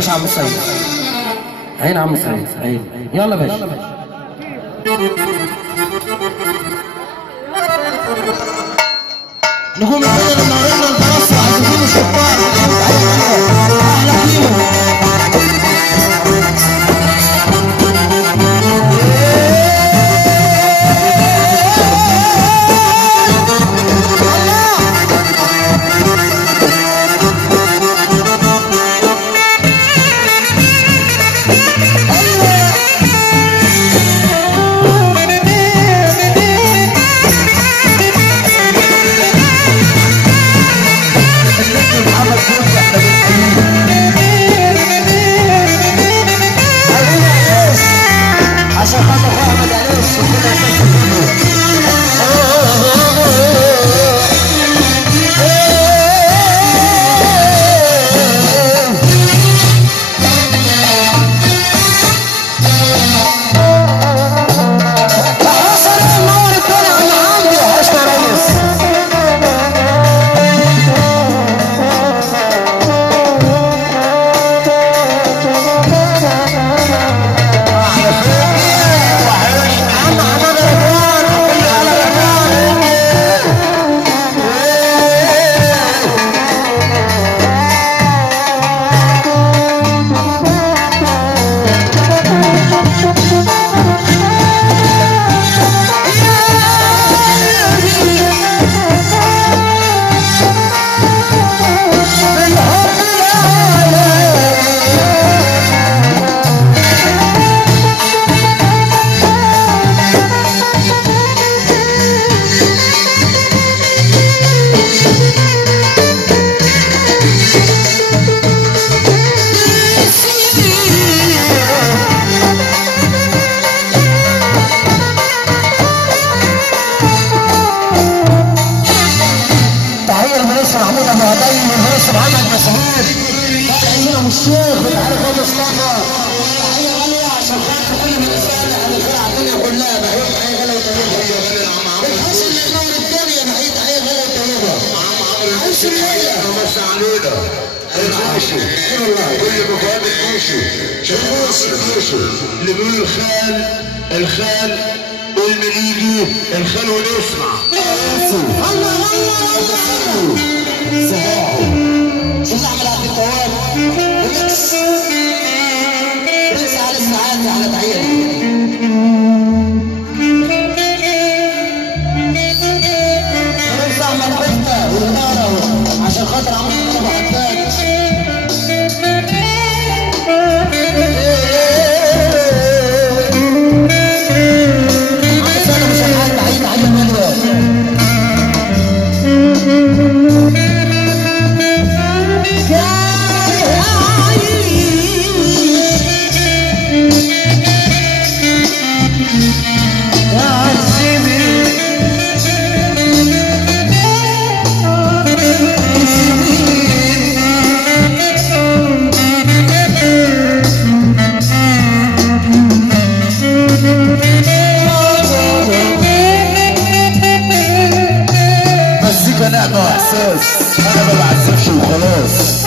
باشا عم سيد. عين عم سيد عين. يلا باشا. نقوم كده لما قلنا الفرس عايزين الشباب احلى قيمه. اللي بيقول الخال والمليجي الخال ونسمع الله صباحه شوف احمد عبد التواب ونكس على السعاده على تعيين نكس احمد بنته والناره عشان خاطر عمرو ابو حداد نعمة واحساس انا ما بعزفش وخلاص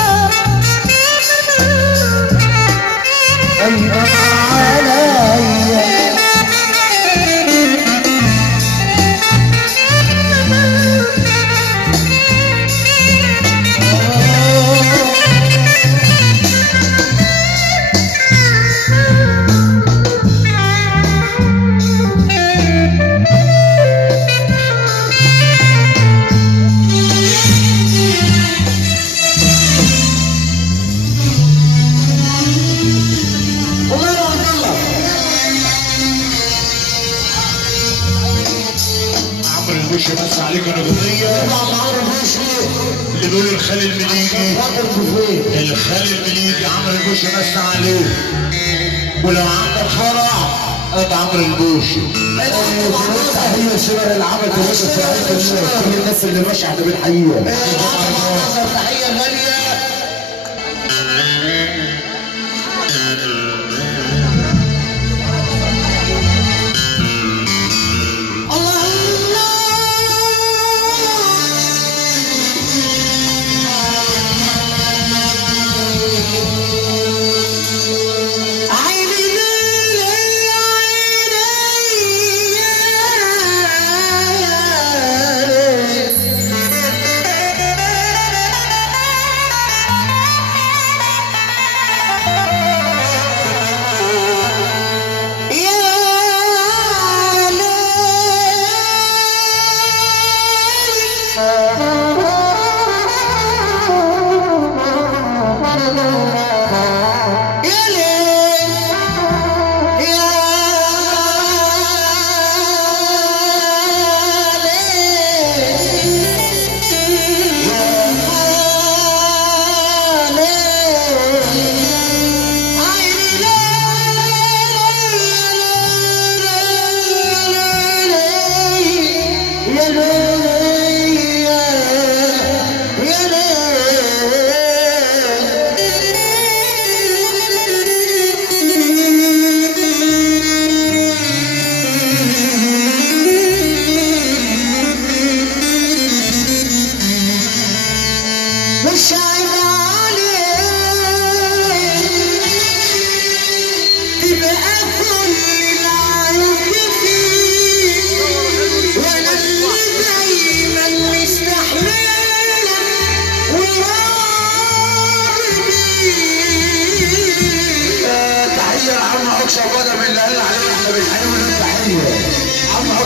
ايوه عليا البوشي بس عليك الاغنيه اللي بيقول الخال المليجي عمرو البوشي بس عليه ولو عندك فرح ابقى عمرو البوشي تحيه الشباب اللي عملت يا باشا كل الناس اللي ماشيه احنا بنحييها تحيه غاليه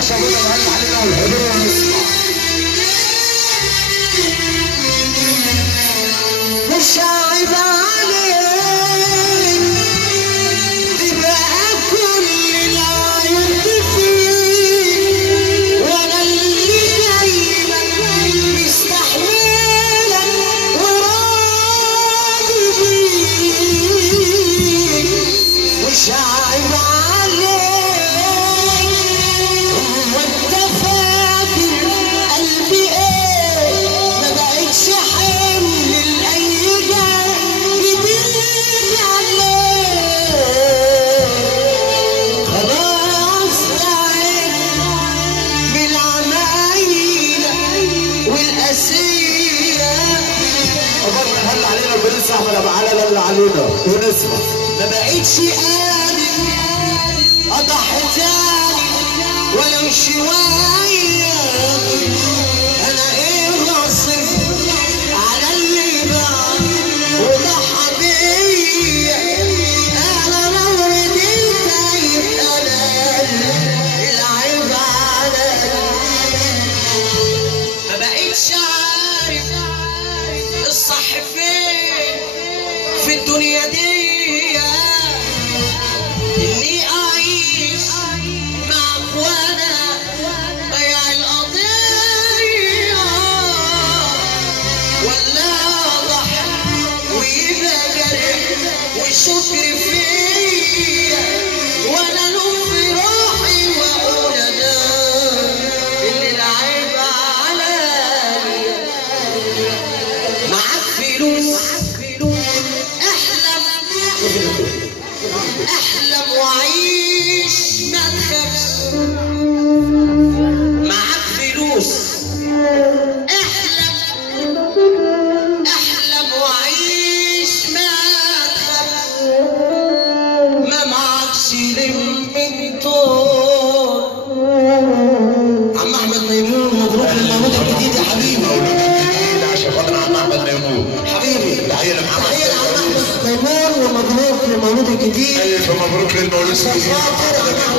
باشا ابو ده مهل علينا والحضور ونسمع. مش عيب عليك تبقى كل العيون فيك، وانا اللي جايلك مستحملك وراضي بيك. مش عيب عليك وانت فاكر قلبي ايه، ما بقتش حمل لاي جديد عليك. خلاص تعبت من العمايل والاسيره. عقبال ما نهل علينا البوليس احمد ابو علي اللي علينا ونسمع. ما بقتش قادر اضحي تاني ولو شويه. انا ايه غصب على اللي باع وضحى بيا. انا لو رديت يبقى انا العيب عليا. ما بقتش عارف الصح فين في الدنيا دي، اني اعيش معك وانا ضيع القضية، ولا اضحي ويبقى جرح وشكر فيا، وانا الوم في روحي واقول انا اللي العيب عليا. معاك فلوس احلم وعيش ما تخافش. معاك فلوس احلم وعيش ما تخافش. ما معكش لم من طول. عم احمد ميمون مبروك للمولود الجديد يا حبيبي. مولود الجديد عشان خاطر عم احمد ميمون حبيبي تحيه لمحمد تحيه لعم احمد ميمون ومبروك للمولود الجديد. الف مبروك للمولود الجديد. عم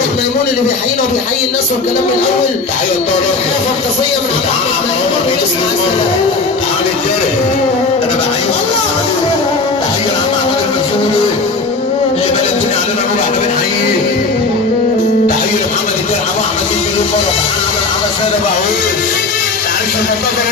احمد ميمون اللي بيحيينا وبيحيي الناس والكلام من الاول. تحيه الطالب تحيه فانتازيه من عم احمد ميمون ونسمع السلام. علي الدرع انا بحييك. تحيه لعم احمد المسؤول اللي بلدتني علينا نور احنا بنحييه. تحيه لمحمد الدرع ابو احمد 100 مليون مره. تعالى عمل ساده بعويل معلش المنتظر